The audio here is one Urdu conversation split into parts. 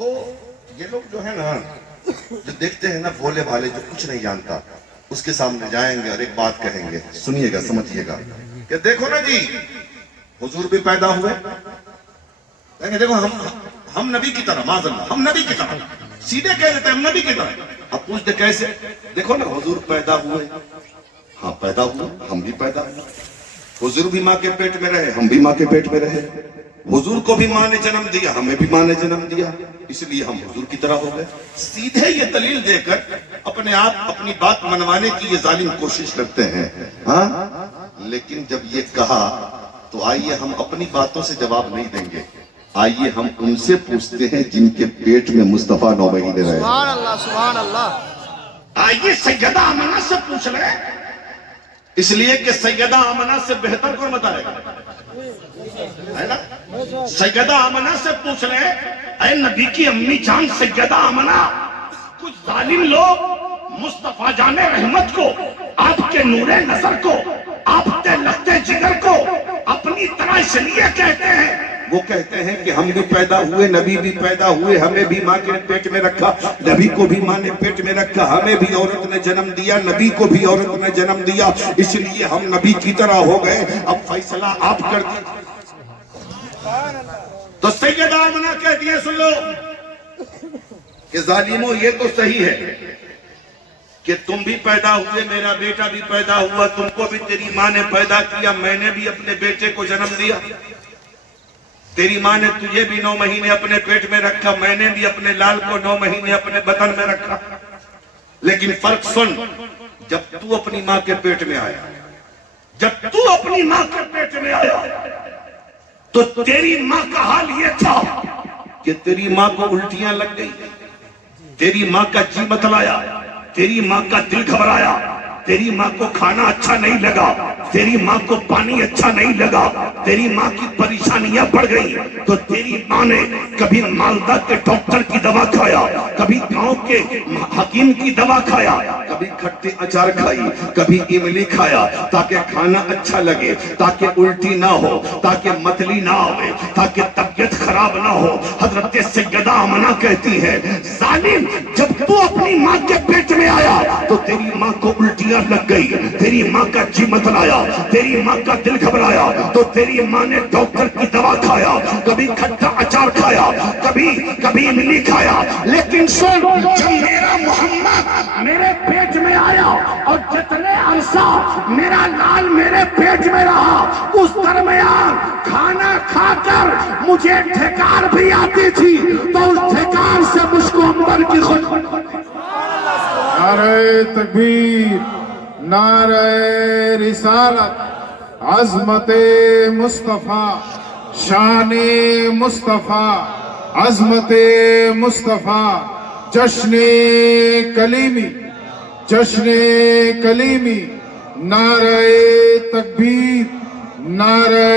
تو یہ لوگ جو ہے نا، جو دیکھتے ہیں نا بھولے بھالے، جو کچھ نہیں جانتا، اس کے سامنے جائیں گے اور ایک بات کہیں گے، سنیے گا سمجھیے گا کہ دیکھو نا جی حضور بھی پیدا ہوئے، کہیں گے دیکھو ہم نبی کی طرح، معاذ اللہ ہم نبی کی طرح، سیدھے کہہ دیتے ہیں ہم نبی کی طرح. اب پوچھتے کیسے؟ دیکھو نا حضور پیدا ہوئے، ہاں پیدا ہوئے، ہم بھی پیدا ہوئے. حضور بھی ماں کے پیٹ میں رہے، ہم بھی ماں کے پیٹ میں رہے. حضور کو بھی ماں نے جنم دیا، ہمیں بھی ماں نے جنم دیا، اس لیے ہم حضور کی طرح ہو گئے. سیدھے یہ دلیل دے کر اپنے آپ اپنی بات منوانے کی یہ ظالم کوشش کرتے ہیں. ہاں لیکن جب یہ کہا تو آئیے ہم اپنی باتوں سے جواب نہیں دیں گے، آئیے ہم ان سے پوچھتے ہیں جن کے پیٹ میں مصطفیٰ 9 مہینے رہے. سبحان اللہ سبحان اللہ. آئیے سیدہ آمنہ سے پوچھ لیں، اس لیے کہ سیدہ آمنہ سے بہتر کون بتائے گا، ہے نا؟ سیدہ آمنہ سے پوچھ لیں، اے نبی کی امی جان سیدہ آمنہ. کچھ ظالم لوگ مصطفیٰ جان رحمت کو، آپ کے نور نظر کو، آپ کے لگتے جگر کو اپنی طرح اس لیے کہتے ہیں، وہ کہتے ہیں کہ ہم بھی پیدا ہوئے، نبی بھی پیدا ہوئے، ہمیں بھی ماں کے پیٹ میں رکھا، نبی کو بھی ماں نے پیٹ میں رکھا، ہمیں بھی عورت نے جنم دیا، نبی کو بھی عورت نے جنم دیا، اس لیے ہم نبی کی طرح ہو گئے. اب فیصلہ آپ کر دیجیے. تو سیدہ آمنہ کہتی ہے سن لو کہ ظالموں یہ تو صحیح ہے کہ تم بھی پیدا ہوئے، میرا بیٹا بھی پیدا ہوا، تم کو بھی تیری ماں نے پیدا کیا، میں نے بھی اپنے بیٹے کو جنم دیا، تیری ماں نے تجھے بھی 9 مہینے اپنے پیٹ میں رکھا، میں نے بھی اپنے لال کو 9 مہینے اپنے بدن میں رکھا. لیکن فرق سن، جب تو اپنی ماں کے پیٹ میں آیا، جب تو اپنی ماں کے پیٹ میں آیا تو تیری ماں کا حال یہ تھا کہ تیری ماں کو الٹیاں لگ گئی، تیری ماں کا جی بتلایا، تیری ماں کا دل گھبرایا، تیری ماں کو کھانا اچھا نہیں لگا، تیری ماں کو پانی اچھا نہیں لگا، تیری ماں کی پریشانیاں بڑھ گئی. تو تیری ماں نے کبھی مالدہ کے ڈاکٹر کی دوا کھایا، کبھی گاؤں کے حکیم کی دوا کھایا، کبھی کھٹے اچار کھائی، کبھی املی کھایا، تاکہ کھانا اچھا لگے، تاکہ الٹی نہ ہو، تاکہ متلی نہ ہوئے، تاکہ طبیعت خراب نہ ہو. حضرت سیدہ آمنہ کہتی ہے ظالم جب تو اپنی ماں کے پیٹ میں آیا تو تیری ماں کو الٹیاں لگ گئی، تیری ماں کا جی متلایا، تیری ماں کا دل گھبرایا، تو تیری ماں نے ڈاکٹر کی دوا کھایا، کبھی کھٹا اچار کھایا، کبھی املی کھایا. لیکن سن، جب میرا محمد میرے پیٹ میں آیا اور جتنے عرصہ میرا لال میرے پیٹ میں رہا، اس درمیان کھانا کھا کر مجھے ٹھیکار بھی آتی تھی، تو اس ٹھیکار سے مجھ کو عمر کی خود. نعرہ تکبیر، نعرہ رسالت، عظمت مصطفیٰ، شان مصطفیٰ، عظمت مصطفیٰ، جشن کلیمی، جشن کلیمی. نعرہ تکبیر، نعرہ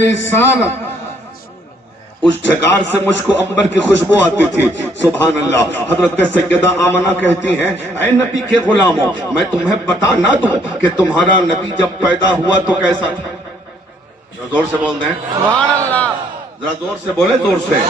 رسالت. اس ٹھکار سے مجھ کو عنبر کی خوشبو آتی تھی. سبحان اللہ. حضرت سیدہ آمنہ کہتی ہیں اے نبی کے غلاموں، میں تمہیں بتا نہ دوں کہ تمہارا نبی جب پیدا ہوا تو کیسا تھا. زور سے بول دیں، سبحان اللہ. ذرا زور سے بولے، زور سے.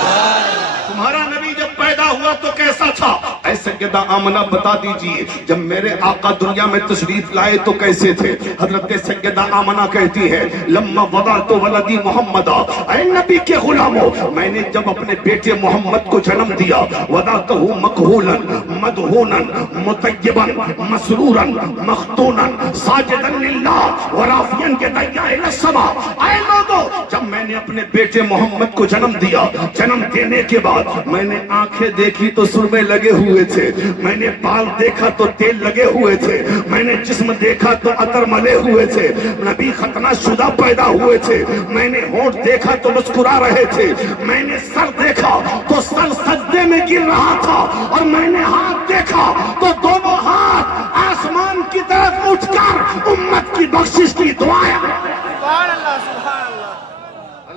تمہارا نبی جب پیدا ہوا تو کیسا تھا؟ اے سیدہ آمنہ بتا دیجئے جب میرے آقا دنیا میں تشریف لائے تو کیسے تھے. حضرت سیدہ آمنہ کہتی ہے لما وضعت ولدی محمد، اے نبی کے غلاموں میں نے جب اپنے بیٹے محمد کو جنم دیا، وضعتہ مکہولا مدہونا مطیبا مسرورا مختونا ساجدا للہ ورافعا یدیہ الی السماء. اے لوگوں جب میں نے اپنے بیٹے محمد کو جنم دیا، جنم دینے کے بعد میں نے آنکھیں دیکھی تو سرمے لگے ہوئے تھے، میں نے بال دیکھا تو تیل لگے ہوئے تھے، میں نے جسم دیکھا تو عطر ملے ہوئے تھے، نبی ختنہ شدہ پیدا ہوئے تھے، میں نے ہونٹ دیکھا تو مسکرا رہے تھے، میں نے سر دیکھا تو سر سجدے میں گر رہا تھا، اور میں نے ہاتھ دیکھا تو دونوں ہاتھ آسمان کی طرف اٹھ کر امت کی بخشش کی دعائیں. سبحان اللہ سبحان اللہ.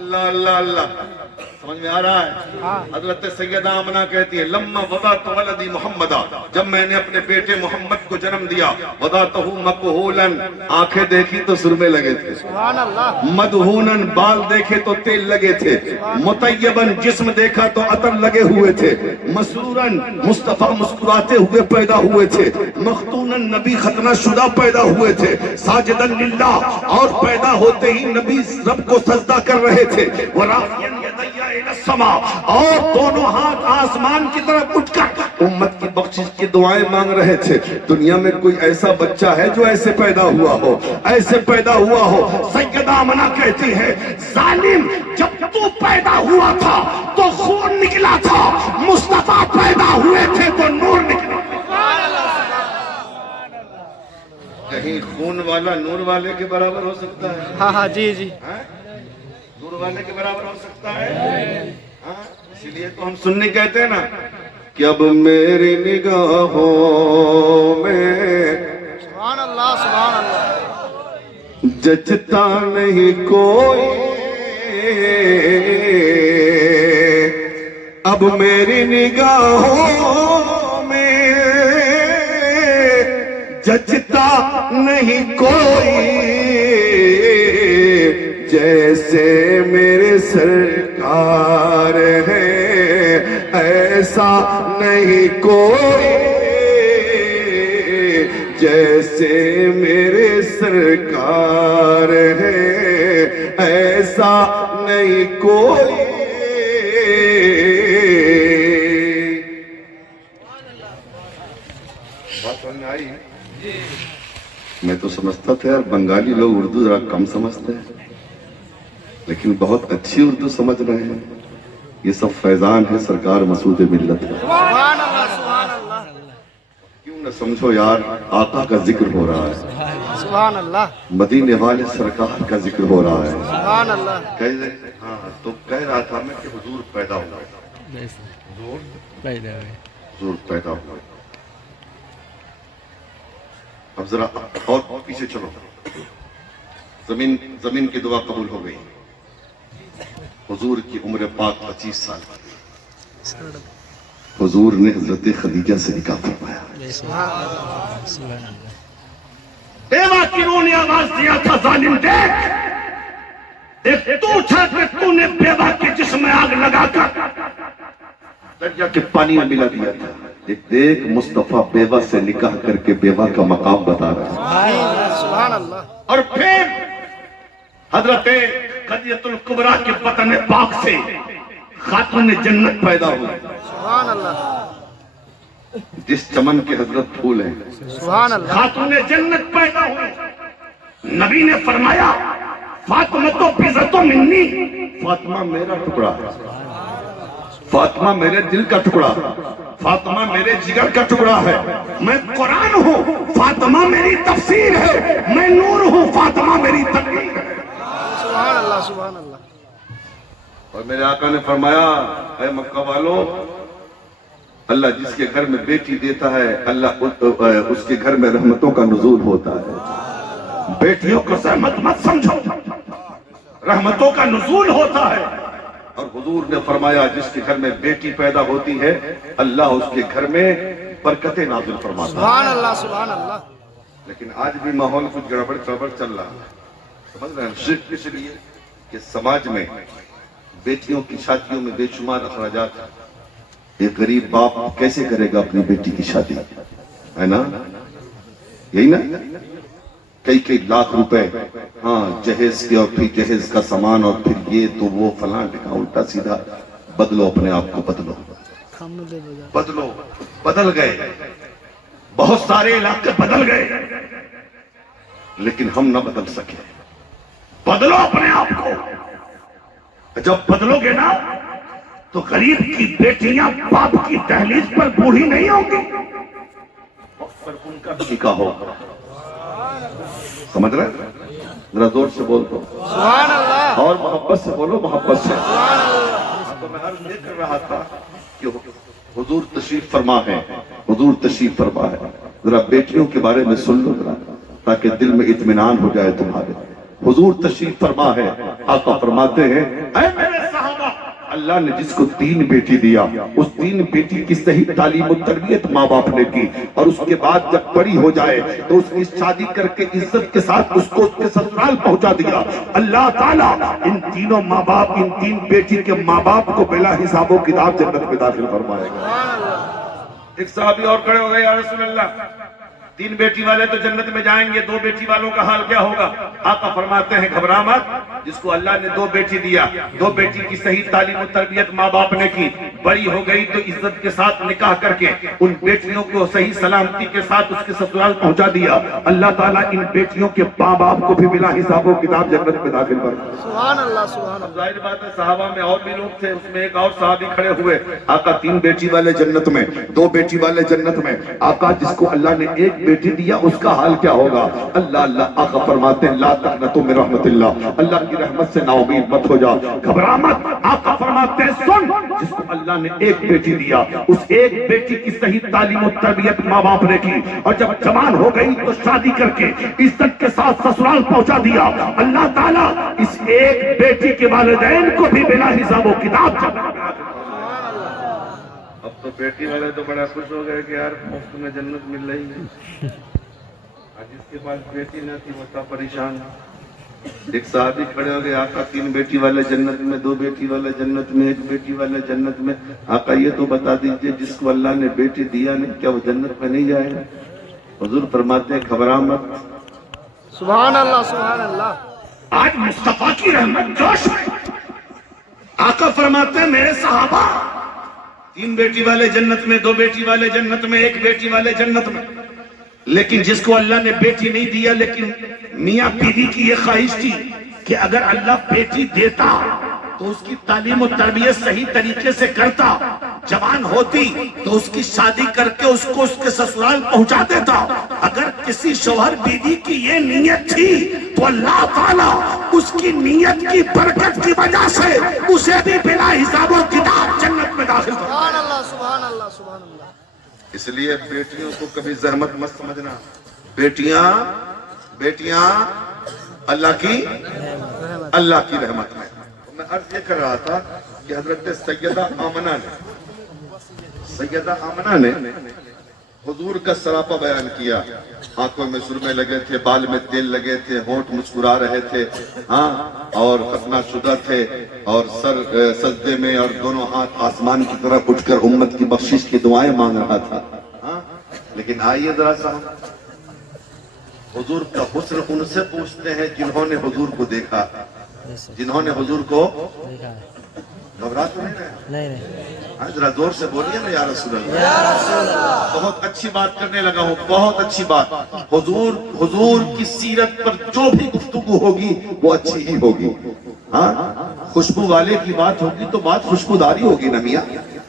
اللہ اللہ اللہ سمجھ میں آ رہا ہے؟ حضرت سیدہ آمنہ کہتی ہے لما وضعت ولدی محمدا، جب میں نے اپنے بیٹے محمد کو جنم دیا، وضعتہ مکحولا، آنکھیں دیکھی تو سرمے لگے تھے، سبحان اللہ، مدہونا، بال دیکھے تو تیل لگے تھے، مطیباً، جسم دیکھا تو عطر لگے ہوئے تھے، مسروراً، مصطفیٰ مسکراتے ہوئے پیدا ہوئے تھے، مختوناً، نبی ختنہ شدہ پیدا ہوئے تھے، ساجداً للہ، اور پیدا ہوتے ہی نبی رب کو سجدہ کر رہے تھے، ورافعاً یدیہ الی السماء، اور دونوں ہاتھ آسمان کی طرف اٹھ کر امت کی بخشش کی دعائیں مانگ رہے تھے۔ دنیا میں کوئی ایسا بچہ ہے جو ایسے پیدا ہوا ہو، ایسے پیدا ہوا ہو؟ سیدہ آمنہ کہتی ہے ظالم، جب تو پیدا ہوا تھا تو خون نکلا تھا، مصطفیٰ پیدا ہوئے تھے تو نور نکلا۔ کہیں خون والا نور والے کے برابر ہو سکتا ہے؟ ہاں ہاں جی جی، نور والے کے برابر ہو سکتا ہے؟ اسی لیے تو ہم سنی کہتے ہیں نا کہ اب میری نگاہوں میں سبحان اللہ سبحان اللہ، جچتا نہیں کوئی، اب میری نگاہوں میں جچتا نہیں کوئی، جیسے میرے سرکار ہے ایسا نہیں کوئی، جیسے میرے سرکار ہے ایسا نہیں کوئی۔ بات سمجھ میں آئی؟ میں تو سمجھتا تھا یار بنگالی لوگ اردو ذرا کم سمجھتے ہیں، لیکن بہت اچھی اردو سمجھ رہے ہیں۔ یہ سب فیضان ہے سرکار مسعود ملت کا۔ سبحان اللہ سبحان اللہ، کیوں نہ سمجھو یار، آقا کا ذکر ہو رہا ہے، سبحان اللہ مدینے والے سرکار کا ذکر ہو رہا ہے۔ سبحان اللہ، تو کہہ رہا تھا میں کہ حضور پیدا ہوا، حضور پیدا ہوا۔ اب ذرا اور پیچھے چلو، زمین کی دعا قبول ہو گئی، حضور کی عمر پاک 25 سال، حضور نے حضرت خدیجہ سے نکاح فرمایا۔ بیوہ کنوں نے آواز دیا تھا ظالم دیکھ تو تھا کہ تو نے بیوہ کے جسم میں آگ لگا کر دریا کے پانی میں ملا دیا تھا، دیکھ مصطفیٰ بیوہ سے نکاح کر کے بیوہ کا مقام بتا رہا ہے۔ سبحان اللہ، اور پھر حضرت خدیجہ الکبریٰ کے بطن پاک سے خاتون جنت پیدا ہوئی، سبحان اللہ، جس چمن کے حضرت پھول ہیں، سبحان اللہ، خاتون جنت پیدا ہوئی۔ نبی نے فرمایا فاطمہ تو بزت منی، فاطمہ میرا ٹکڑا ہے، فاطمہ میرے دل کا ٹکڑا، فاطمہ میرے جگر کا ٹکڑا ہے، میں قرآن ہوں، فاطمہ میری تفسیر ہے، میں نور ہوں، فاطمہ میری تقریر ہے۔ سبحان اللہ سبحان اللہ، اور میرے آقا نے فرمایا اے مکہ والو، اللہ جس کے گھر میں بیٹی دیتا ہے اللہ اس کے گھر میں رحمتوں کا نزول ہوتا ہے۔ بیٹیوں کو زحمت مت سمجھو، رحمتوں کا نزول ہوتا ہے۔ اور حضور نے فرمایا جس کے گھر میں بیٹی پیدا ہوتی ہے اللہ اس کے گھر میں برکتیں نازل فرماتا ہے۔ سبحان اللہ سبحان اللہ، لیکن آج بھی ماحول کچھ گڑبڑ چل رہا ہے، سمجھ رہے ہیں؟ صرف اس لیے کہ سماج میں بیٹیوں کی شادیوں میں بے شمار اخراجات ہیں۔ ایک غریب باپ کیسے کرے گا اپنی بیٹی کی شادی، ہے نا؟ یہی نا؟ کئی لاکھ روپے، ہاں جہیز کے اور پھر جہیز کا سامان اور پھر یہ تو وہ فلاں ٹکا الٹا سیدھا۔ بدلو اپنے آپ کو، بدلو بدلو، بدل گئے، بہت سارے علاقے بدل گئے، لیکن ہم نہ بدل سکے۔ بدلو اپنے آپ کو، جب بدلو گے نا تو غریب کی بیٹیاں باپ کی دہلیز پر بوڑھی نہیں ہوں گی، پر ان کا بھی نکاح ہوگا۔ سمجھ رہے ہیں؟ ذرا زور سے بول دو سبحان اللہ، اور محبت سے بولو، محبت سے۔ سبحان اللہ، تو میں عرض یہ کر رہا تھا کہ حضور تشریف فرما ہے، حضور تشریف فرما ہے، ذرا بیٹیوں کے بارے میں سن لو ذرا، تاکہ دل میں اطمینان ہو جائے تمہارے۔ حضور تشریف فرما ہے، آقا فرماتے ہیں اے میرے صحابہ، اللہ نے جس کو 3 بیٹی دیا، اس 3 بیٹی کی صحیح تعلیم و تربیت ماں باپ نے کی، اور اس کے بعد جب بڑی ہو جائے تو اس کی شادی کر کے عزت کے ساتھ اس کو اس کے سسرال پہنچا دیا۔ اللہ تعالیٰ ان تینوں ماں باپ، ان 3 بیٹی کے ماں باپ کو بلا حساب و کتاب جنت میں داخل فرمائے گا۔ ایک صحابی اور کھڑے ہو گئے، یا رسول اللہ 3 بیٹی والے تو جنت میں جائیں گے، 2 بیٹی والوں کا حال کیا ہوگا؟ آقا فرماتے ہیں گھبرا مت، جس کو اللہ نے 2 بیٹی دیا، 2 بیٹی کی صحیح تعلیم و تربیت ماں باپ نے کی، بڑی ہو گئی تو عزت کے ساتھ نکاح کر کے ان بیٹیوں کو صحیح سلامتی کے ساتھ اس کے سسرال پہنچا دیا۔ اللہ تعالیٰ ان بیٹیوں کے ماں باپ کو بھی بلا حساب و کتاب جنت میں داخل فرمائے۔ سبحان اللہ سبحان اللہ۔ ظاہر بات ہے صحابہ میں اور بھی لوگ تھے، اس میں ایک اور صحابی کھڑے ہوئے، آقا 3 بیٹی والے جنت میں، 2 بیٹی والے جنت میں، آقا جس کو اللہ نے 1 بیٹی دیا اس کا حال کیا ہوگا؟ اللہ اللہ، آقا فرماتے ہیں لا تقنطوا من رحمت اللہ، اللہ کی رحمت سے نا امید مت ہو جا، گھبرا مت۔ آقا فرماتے ہیں سن، جس کو اللہ نے 1 بیٹی دیا، اس 1 بیٹی کی صحیح تعلیم و تربیت ماں باپ نے کی، اور جب جوان ہو گئی تو شادی کر کے عزت کے ساتھ سسرال پہنچا دیا۔ اللہ تعالیٰ اس 1 بیٹی کے والدین کو بھی بلا حساب و کتاب جنت میں۔ اب تو بیٹی والے تو بڑا خوش ہو گئے کہ یار مفت میں جنت مل رہی ہے، جس کے پاس بیٹی نہ تھی وہ تھا پریشان۔ ایک صحابی کھڑے ہو گئے، آقا 3 بیٹی والے جنت میں، 2 بیٹی والے جنت میں، 1 بیٹی والے جنت میں، آقا یہ تو بتا دیجئے جس کو اللہ نے بیٹی دیا نہیں کیا وہ جنت میں نہیں جائے گا؟ حضور فرماتے ہیں گھبرا مت۔ سبحان اللہ سبحان اللہ۔ آج مصطفیٰ کی رحمت جوش ہے۔ آقا فرماتے ہیں میرے صحابہ 3 بیٹی والے جنت میں، 2 بیٹی والے جنت میں، 1 بیٹی والے جنت میں، لیکن جس کو اللہ نے بیٹی نہیں دیا، لیکن میاں بیوی کی یہ خواہش تھی کہ اگر اللہ بیٹی دیتا تو اس کی تعلیم و تربیت صحیح طریقے سے کرتا، جوان ہوتی تو اس کی شادی کر کے اس کو اس کے سسرال پہنچا دیتا۔ اگر کسی شوہر بیوی کی یہ نیت تھی تو اللہ تعالیٰ اس کی نیت کی برکت کی وجہ سے اسے بھی بلا حساب و کتاب جنت میں داخل کرتا۔ سبحان اللہ سبحان اللہ سبحان اللہ۔ اس لیے بیٹیوں کو کبھی زحمت مت سمجھنا، بیٹیاں اللہ کی رحمت میں۔ میں عرض یہ کر رہا تھا کہ حضرت سیدہ آمنہ نے حضور کا سراپا بیان کیا، آنکھوں میں سرمے لگے تھے، بال میں تیل لگے تھے، ہونٹ مسکرا رہے تھے، ہاں، اور ختنہ شدہ تھے، اور سر سجدے میں اور دونوں ہاتھ آسمان کی طرف اٹھ کر امت کی بخشش کی دعائیں مانگ رہا تھا، ہاں۔ لیکن آئیے ذرا سا حضور کا حسن ان سے پوچھتے ہیں جنہوں نے حضور کو دیکھا، جنہوں نے حضور کو گھبرا تو نہیں رہے؟ ذرا زور سے بولیے نا یا رسول اللہ۔ بہت اچھی بات کرنے لگا ہوں، بہت اچھی بات۔ حضور کی سیرت پر جو بھی گفتگو ہوگی وہ اچھی ہی ہوگی، ہاں۔ خوشبو والے کی بات ہوگی تو بات خوشبوداری ہوگی نا میاں،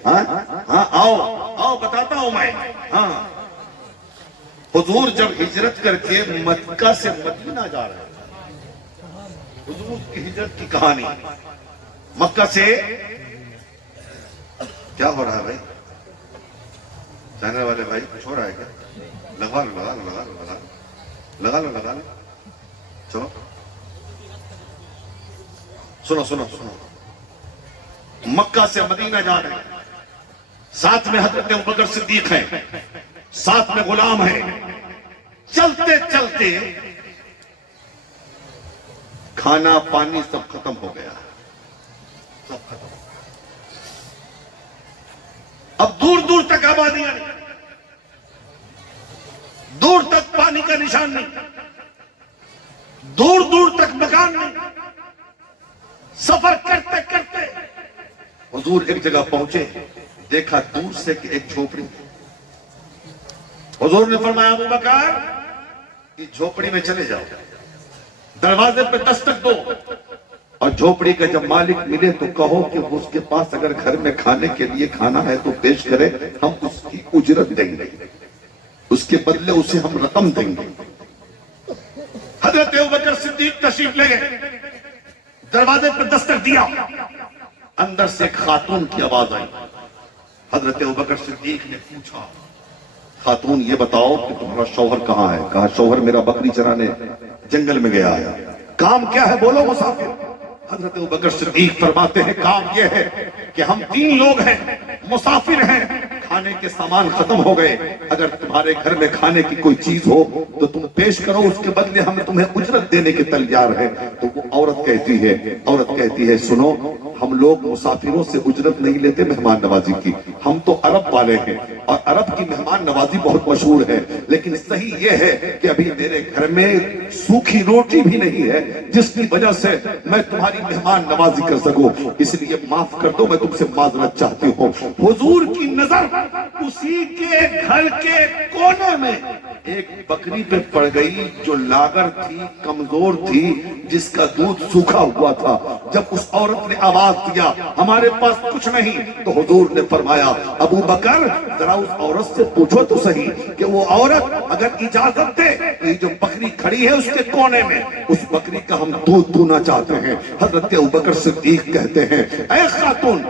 ہاں۔ آؤ بتاتا ہوں میں، ہاں۔ حضور جب ہجرت کر کے مکہ سے مدینہ جا رہے ہیں، حضور کی ہجرت کی کہانی، مکہ سے کیا ہو رہا ہے بھائی؟ چینل والے بھائی کچھ ہو رہا ہے کیا؟ لگا لو چلو سنو مکہ سے مدینہ جا رہے ہیں، ساتھ میں حضرت ابوبکر صدیق ہیں، ساتھ میں غلام ہیں، چلتے چلتے کھانا پانی سب ختم ہو گیا، سب ختم۔ اب دور دور تک آبادیاں نہیں، دور تک پانی کا نشان نہیں، دور دور تک مکان نہیں۔ سفر کرتے کرتے حضور ایک جگہ پہنچے، دیکھا دور سے کہ ایک جھوپڑی۔ حضور نے فرمایا ابوبکر اس جھوپڑی میں چلے جاؤ، دروازے پہ دستک دو، اور جھوپڑی کا جب مالک ملے تو کہو کہ اس کے پاس اگر گھر میں کھانے کے لیے کھانا ہے تو پیش کرے، ہم اس کی اجرت دیں گے، اس کے بدلے اسے ہم رقم دیں گے۔ حضرت ابوبکر صدیق تشریف لے گئے، دروازے پر دستک دیا، اندر سے ایک خاتون کی آواز آئی۔ حضرت ابوبکر صدیق نے پوچھا، خاتون یہ بتاؤ کہ تمہارا شوہر کہاں ہے؟ کہا شوہر میرا بکری چرانے جنگل میں گیا ہے۔ کام کیا ہے بولو مسافر؟ حضرت ابوبکر صدیق فرماتے ہیں کام یہ ہے کہ ہم 3 لوگ ہیں، مسافر ہیں، کھانے کے سامان ختم ہو گئے، اگر تمہارے گھر میں کھانے کی کوئی چیز ہو تو تم پیش کرو، اس کے بدلے ہم تمہیں اجرت دینے کے تیار ہیں۔ تو وہ عورت کہتی ہے سنو، ہم لوگ مسافروں سے اجرت نہیں لیتے مہمان نوازی کی، ہم تو عرب والے ہیں اور عرب کی مہمان نوازی بہت مشہور ہے، لیکن صحیح یہ ہے کہ ابھی میرے گھر میں سوکھی روٹی بھی نہیں ہے جس کی وجہ سے میں تمہاری مہمان نوازی کر سکوں، اس لیے معاف کر دو، میں تم سے معذرت چاہتی ہوں۔ حضور کی نظر اسی کے گھر کے کونے میں ایک بکری پہ پڑ گئی جو لاغر تھی، کمزور تھی، جس کا دودھ سوکھا ہوا تھا۔ جب اس عورت نے آواز دیا ہمارے پاس کچھ نہیں، تو حضور نے فرمایا ابو بکر ذرا اس عورت سے پوچھو تو صحیح کہ وہ عورت اگر اجازت دے تو یہ جو بکری کھڑی ہے اس کے کونے میں، اس بکری کا ہم دودھ دونا چاہتے ہیں۔ حضرت ابوبکر صدیق کہتے ہیں اے خاتون،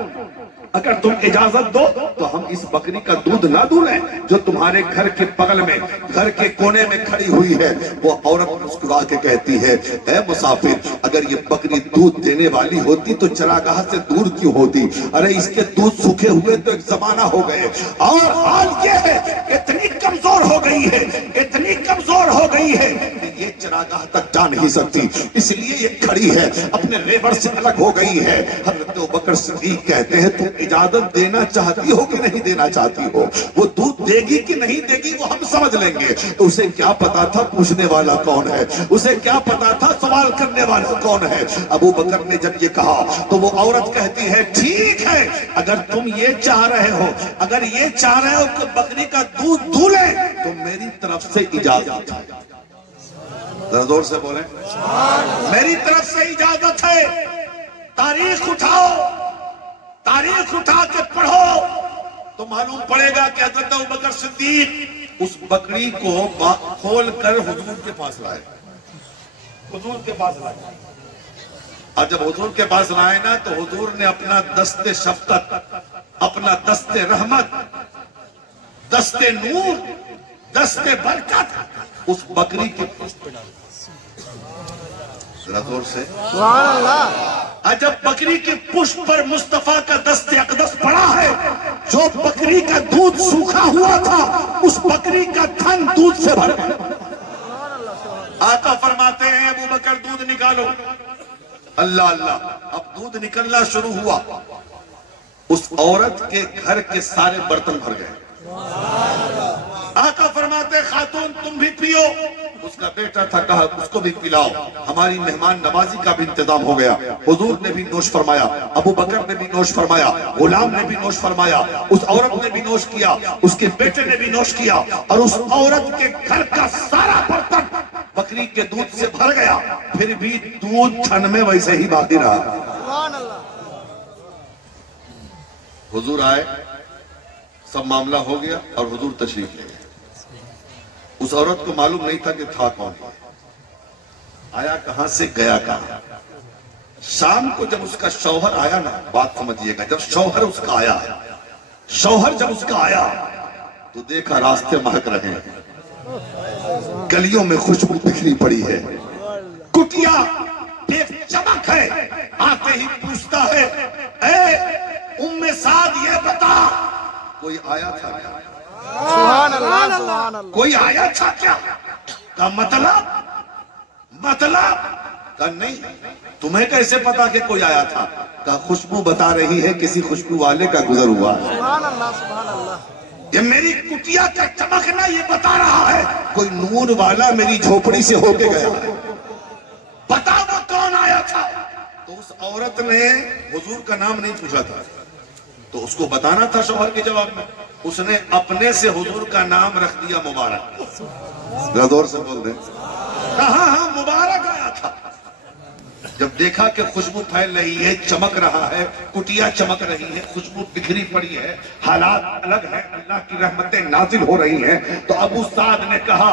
اگر تم اجازت دو تو ہم اس بکری کا دودھ نہ دولیں جو تمہارے گھر کے بغل میں، گھر کے کونے میں کھڑی ہوئی ہے۔ وہ عورت مسکرا کے کہتی ہے اے مسافر، اگر یہ بکری دودھ دینے والی ہوتی تو چراگاہ سے دور کیوں ہوتی؟ ارے اس کے دودھ سوکھے ہوئے تو ایک زمانہ ہو گئے، اور حال یہ ہے اتنی کمزور ہو گئی ہے، اتنی کمزور ہو گئی ہے کہ یہ چراگاہ تک جا نہیں سکتی، اس لیے یہ کھڑی ہے، اپنے ریوڑ سے الگ ہو گئی ہے۔ حضرت ابوبکر صدیق کہتے ہیں تم اجازت دینا چاہتی ہو کہ نہیں دینا چاہتی ہو؟ وہ دودھ دے گی کہ نہیں دے گی وہ ہم سمجھ لیں گے۔ اسے کیا پتا تھا پوچھنے والا کون ہے، اسے کیا پتا تھا سوال کرنے والا کون ہے۔ ابو بکر نے جب یہ کہا تو وہ عورت کہتی ہے ٹھیک ہے، اگر تم یہ چاہ رہے ہو، اگر یہ چاہ رہے ہو کہ بکری کا دودھ دھولے تو میری طرف سے اجازت ہے۔ ذرا زور سے بولیں، میری طرف سے اجازت ہے۔ تاریخ اٹھاؤ، تاریخ اٹھا کے پڑھو تو معلوم پڑے گا کہ حضرت ابوبکر صدیق اس بکری کو کھول کر حضور کے پاس لائے، حضور کے پاس لائے، اور جب حضور کے پاس لائے نا تو حضور نے اپنا دست شفقت، اپنا دست رحمت، دست نور، دست برکت اس بکری کے پشت پہ ڈال، ذرا زور سے سبحان اللہ۔ جب بکری کی پشت پر مصطفیٰ کا دست اقدس پڑا ہے، جو بکری کا دودھ سوکھا ہوا تھا اس بکری کا تھن دودھ سے بھر گیا۔ آقا فرماتے ہیں ابو بکر دودھ نکالو، اللہ اللہ، اب دودھ نکلنا شروع ہوا، اس عورت کے گھر کے سارے برتن بھر گئے۔ آقا فرماتے خاتون تم بھی پیو، اس کا بیٹا تھا کہا اس کو بھی پلاؤ، ہماری مہمان نوازی کا بھی انتظام ہو گیا۔ حضور نے بھی نوش فرمایا، ابو بکر نے بھی نوش فرمایا، غلام نے بھی نوش فرمایا، اس عورت نے بھی نوش کیا، اس کے بیٹے نے بھی نوش کیا، اور اس عورت کے گھر کا سارا برتن بکری کے دودھ سے بھر گیا، پھر بھی دودھ تھن میں ویسے ہی باقی رہا۔ سبحان اللہ۔ حضور آئے، سب معاملہ ہو گیا اور حضور تشریف لے گئے۔ اس عورت کو معلوم نہیں تھا کہ تھا کون، آیا کہاں سے گیا کہاں۔ شام کو جب اس کا شوہر آیا نا، بات سمجھیے گا، جب شوہر اس کا آیا، شوہر جب اس کا آیا تو دیکھا راستے مہک رہے ہیں، گلیوں میں خوشبو بکھری پڑی ہے، کٹیا بے چمک ہے، آتے ہی پوچھتا ہے اے ام سعد یہ بتا کوئی آیا تھا کیا؟ سبحان اللہ، سبحان اللہ۔ کوئی آیا تھا کیا؟ کا مطلب کا نہیں، تمہیں کیسے پتا کہ کوئی آیا تھا؟ کا خوشبو بتا رہی ہے کسی خوشبو والے کا گزر ہوا ہے۔ سبحان اللہ، سبحان اللہ۔ یہ میری کٹیا کا چمکنا یہ بتا رہا ہے کوئی نور والا میری جھوپڑی سے ہو کے گیا ہے، بتا وہ کون آیا تھا۔ تو اس عورت نے حضور کا نام نہیں پوچھا تھا، تو اس کو بتانا تھا شوہر کے جواب میں، اس نے اپنے سے حضور کا نام رکھ دیا مبارک۔ ذرا زور سے بول دیں، ہاں ہاں مبارک آیا تھا۔ جب دیکھا کہ خوشبو پھیل رہی ہے، چمک رہا ہے، کٹیا چمک رہی ہے، خوشبو بکھری پڑی ہے، حالات الگ ہیں، اللہ کی رحمتیں نازل ہو رہی ہیں، تو ابو سعد نے کہا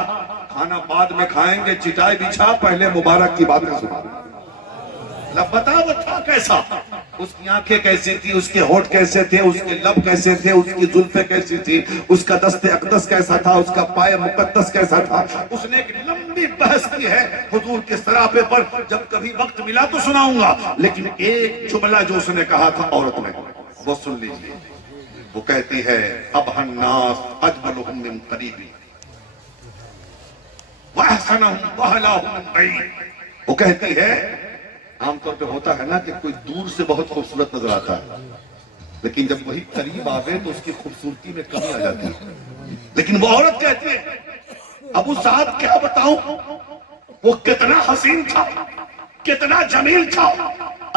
کھانا بعد میں کھائیں گے، چٹائی بچھا، پہلے مبارک کی باتیں سنا۔ لب بتا وہ تھا کیسا، اس کی آنکھیں کیسی تھی، اس کے ہونٹ کیسے تھے، اس کے لب کیسے تھے، اس کی زلفیں کیسی تھی، اس کا دست اقدس کیسا تھا، اس کا پائے مقدس کیسا تھا. اس نے ایک لمبی بحث کی ہے حضور کے سراپے پر، جب کبھی وقت ملا تو سناؤں گا. لیکن ایک جملہ جو اس نے کہا تھا عورت نے، وہ سن لیجیے. وہ کہتی ہے ابھى الناس اجملهم من قریب واحسنهم واحلاهم من بعید. وہ کہتی ہے عام طور پہ ہوتا ہے نا کہ کوئی دور سے بہت خوبصورت نظر آتا ہے، لیکن جب وہی قریب آوے تو اس کی خوبصورتی میں کمی آ جاتی ہے. لیکن وہ عورت کہتی ہے ابو سعد کیا بتاؤں وہ کتنا حسین تھا، کتنا جمیل تھا.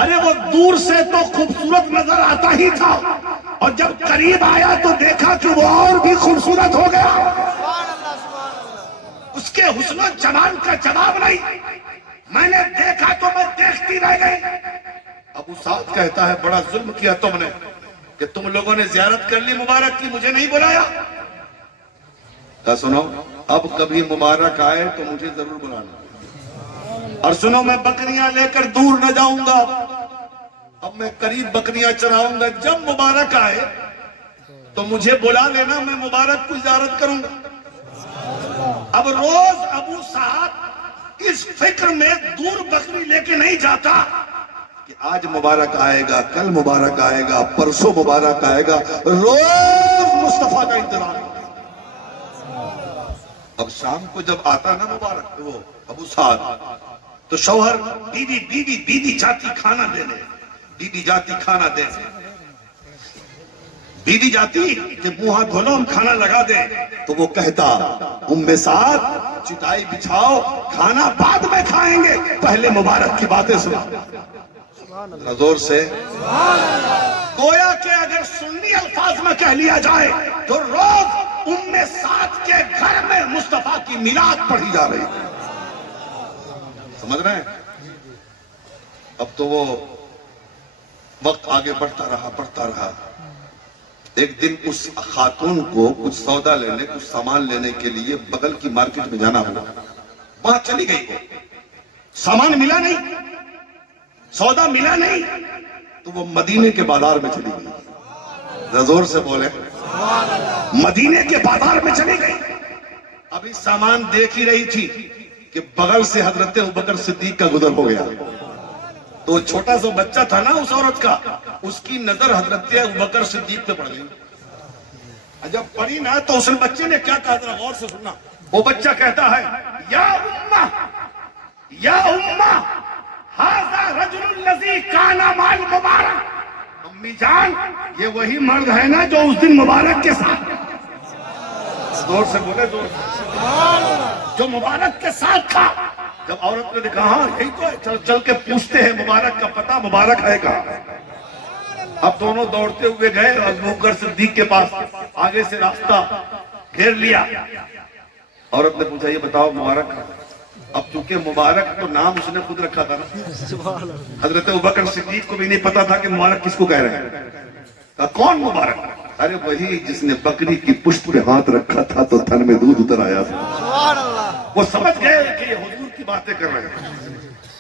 ارے وہ دور سے تو خوبصورت نظر آتا ہی تھا، اور جب قریب آیا تو دیکھا کہ وہ اور بھی خوبصورت ہو گیا. سبحان اللہ سبحان اللہ. اس کے حسن و جمال کا جواب نہیں. میں نے دیکھا تو میں دیکھتی رہ گئی. ابو سعد کہتا ہے بڑا ظلم کیا تم نے کہ تم لوگوں نے زیارت کر لی مبارک کی، مجھے نہیں بلایا. کہا سنو اب کبھی مبارک آئے تو مجھے ضرور بلانا، اور سنو میں بکریاں لے کر دور نہ جاؤں گا، اب میں قریب بکریاں چراؤں گا. جب مبارک آئے تو مجھے بلا لینا، میں مبارک کو زیارت کروں گا. اب روز ابو سعد اس فکر میں دور بکری لے کے نہیں جاتا کہ آج مبارک آئے گا، کل مبارک آئے گا، پرسوں مبارک آئے گا. روز مصطفیٰ کا انتظار. اب شام کو جب آتا نا مبارک وہ ابو سعد، تو شوہر بیوی جاتی کھانا دینے، بیوی جاتی کھانا دینے، بیوی جاتی کہ منہ ہاتھ دھو لو ہم کھانا لگا دیں. تو وہ کہتا ام سعد چٹائی بچھاؤ، کھانا بعد میں کھائیں گے، پہلے مبارک کی باتیں سنا. زور سے گویا کہ اگر سنی الفاظ میں کہہ لیا جائے تو روز ام سعد کے گھر میں مصطفیٰ کی میلاد پڑھی جا رہی. سمجھ رہے ہیں؟ اب تو وہ وقت آگے بڑھتا رہا. ایک دن اس خاتون کو کچھ سودا لینے، کچھ سامان لینے کے لیے بغل کی مارکیٹ میں جانا ہوا. وہاں چلی گئی، وہ سامان ملا نہیں، سودا ملا نہیں، تو وہ مدینے کے بازار میں چلی گئی. زور سے بولے مدینے کے بازار میں چلی گئی. ابھی سامان دیکھ ہی رہی تھی کہ بغل سے حضرت ابوبکر صدیق کا گزر ہو گیا. تو چھوٹا سا بچہ تھا نا اس عورت کا، اس کی نظر حضرت ابوبکر صدیق پہ پڑ گئی. جب پڑی نا تو اس بچے نے کیا کہا، ذرا غور سے سننا. وہ بچہ کہتا ہے یا امہ ھذا رجل الذی کان مع المبارک. امی جان یہ وہی مرد ہے نا جو اس دن مبارک کے ساتھ، زور سے بولے زور سے، جو مبارک کے ساتھ تھا. جب عورت نے دیکھا ہاں یہی تو ہے، چل کے پوچھتے ہیں مبارک کا پتہ، مبارک ہے کہاں. اب دونوں دوڑتے ہوئے گئے ابوبکر صدیق کے پاس، آگے سے راستہ گھیر لیا. عورت نے پوچھا یہ بتاؤ مبارک. اب چونکہ مبارک تو نام اس نے خود رکھا تھا نا، حضرت ابوبکر صدیق کو بھی نہیں پتا تھا کہ مبارک کس کو کہہ رہے ہیں. کہا کون مبارک؟ ارے وہی جس نے بکری کی پشت پہ ہاتھ رکھا تھا تو تھن میں دودھ اتر آیا تھا. سبحان اللہ. وہ سمجھ گئے کہ یہ حضور کی باتیں کر رہے ہیں.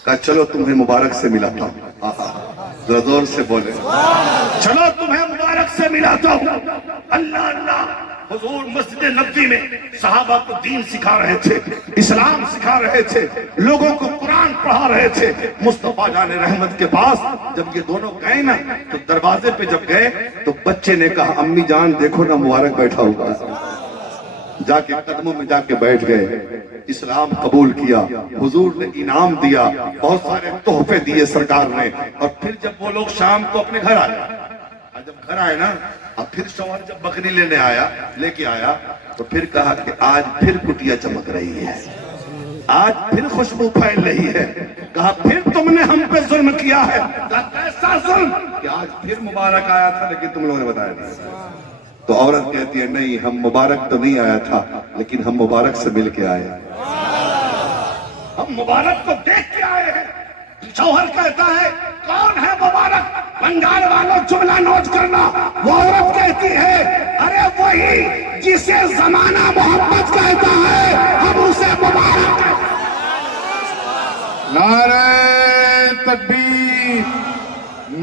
کہا چلو تمہیں مبارک سے ملاتا ہوں. زور سے بولے چلو تمہیں مبارک سے ملاتا ہوں. اللہ اللہ. حضور مسجد نبوی میں صحابہ کو دین سکھا رہے تھے، اسلام سکھا رہے تھے، لوگوں کو قرآن پڑھا رہے تھے. مصطفیٰ جان رحمت کے پاس جب یہ دونوں گئے نا تو دروازے پہ جب گئے تو بچے نے کہا امی جان دیکھو نا مبارک بیٹھا ہوگا. جا کے قدموں میں جا کے بیٹھ گئے، اسلام قبول کیا، حضور نے انعام دیا، بہت سارے تحفے دیے سرکار نے. اور پھر جب وہ لوگ شام کو اپنے گھر آئے، جب گھر آئے نا اب پھر شوہر جب بکری لینے آیا، لے کے آیا تو پھر کہا کہ آج پھر کٹیا چمک رہی ہے، آج پھر خوشبو پھیل رہی ہے. کہا پھر تم نے ہم پہ ظلم کیا ہے. کہا کیسا ظلم کہ آج پھر مبارک آیا تھا لیکن تم لوگوں نے بتایا نہیں. تو عورت کہتی ہے نہیں ہم مبارک تو نہیں آیا تھا لیکن ہم مبارک سے مل کے آئے، ہم مبارک کو دیکھ کے آئے ہیں. شوہر کہتا ہے کون ہے مبارک؟ بنگال والوں جملہ نوٹ کرنا. وہ عورت کہتی ہے ارے وہی جسے زمانہ محبت کہتا ہے ہم اسے مبارک. نعرہ تکبیر.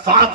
7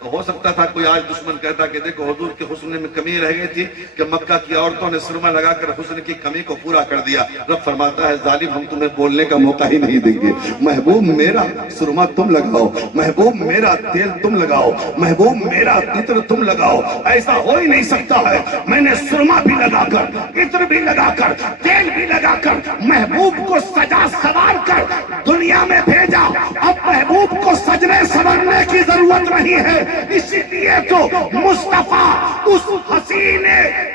تو ہو سکتا تھا کوئی آج دشمن کہتا کہ دیکھو حضور کے حسن میں کمی رہ گئی تھی کہ مکہ کی عورتوں نے سرما لگا کر حسن کی کمی کو پورا کر دیا. رب فرماتا ہے ظالم ہم تمہیں بولنے کا موقع ہی نہیں دیں گے. محبوب میرا سرما تم لگاؤ, محبوب میرا تیل تم لگاؤ, محبوب میرا عطر تم لگاؤ. ایسا ہو ہی نہیں سکتا ہے. میں نے سرما بھی لگا کر, عطر بھی لگا کر, تیل بھی لگا کر محبوب کو سجا سوار کر دنیا میں بھیجا. اب محبوب کو سجنے سنورنے کی ضرورت نہیں ہے. اسی لیے تو مصطفیٰ اس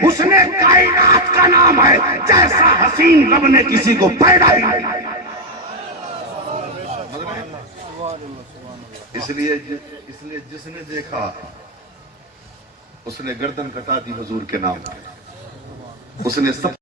حسن کائنات کا نام ہے جیسا حسین رب نے کسی کو پیدا ہی نہیں. اس لیے جس نے دیکھا اس نے گردن کٹا دی حضور کے نام. اس نے سب